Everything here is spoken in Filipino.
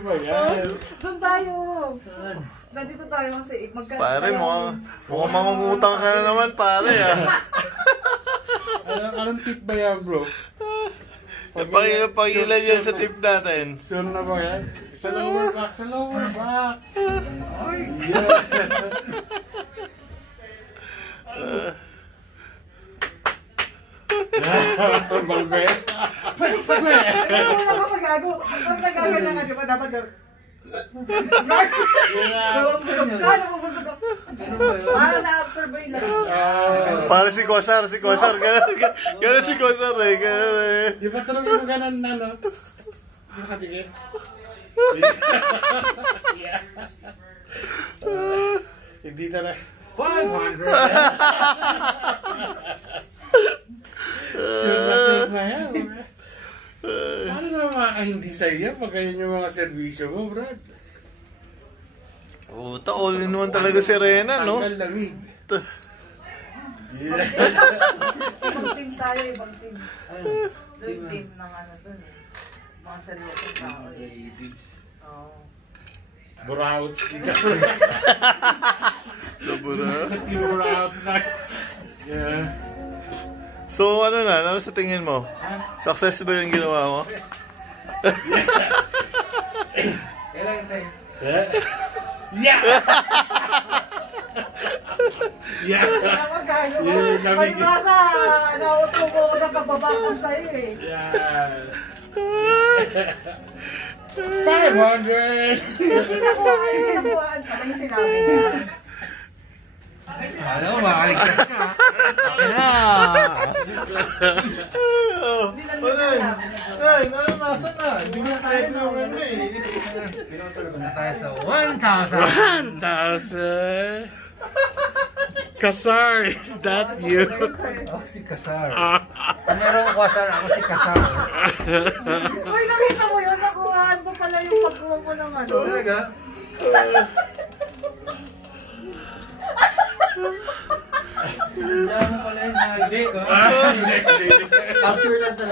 ba yan? Doon tayo. Nandito tayo kasi Pare, mukhang mangungutang ka na naman, pare, ah. Anong tip ba yan, bro? Pakilan yan sa tip natin. Sure na ba yan? Sa lower back, sa lower back. Ay, Balbe. Ano na ka magago? Pag nagaganyan ka, di ba dapat gano'n? Nabubusog ka. Na-absorb yung lahat. Para si Kosar. Gano'n si Kosar, eh. Gano'n, eh. Di ba tanongin mo ganon na, no? Di ba sa tingin? Hindi talaga. 500! Sure na yan. Paano naman makakahindi sa iyo pag ganyan yung mga servisyo mo, Brad? Puta, all in one talaga si Rena, no? Tanggal lamig. Ibang team tayo, ibang team. Doon team ng ano doon eh. Mga seryosong tao eh. Oo. Burawts. Labura. Burawts na. Yeah. So, ano sa tingin mo? Success ba yung ginawa mo? Kailan tayo? Yeah! Yeah! Pag nasa, nauto ko sa pagbabakon sa'yo eh. Yeah! 500! Hindi nakuhaan. Pala yung sinabi niya. Alam mo, makaligtas ka. Ay, nasa na? Hindi mo kahit naman eh. Pinutulog na tayo sa 1,000. 1,000! Kasar, is that you? Ako si Kasar. Kung meron ko Kasar, ako si Kasar. Uy, nakita mo yun? Nakuhaan mo pala yung pagkuha mo ng ano. Talaga? Diyan mo pala yung nagiging ko. Hindi. Capture lang talaga.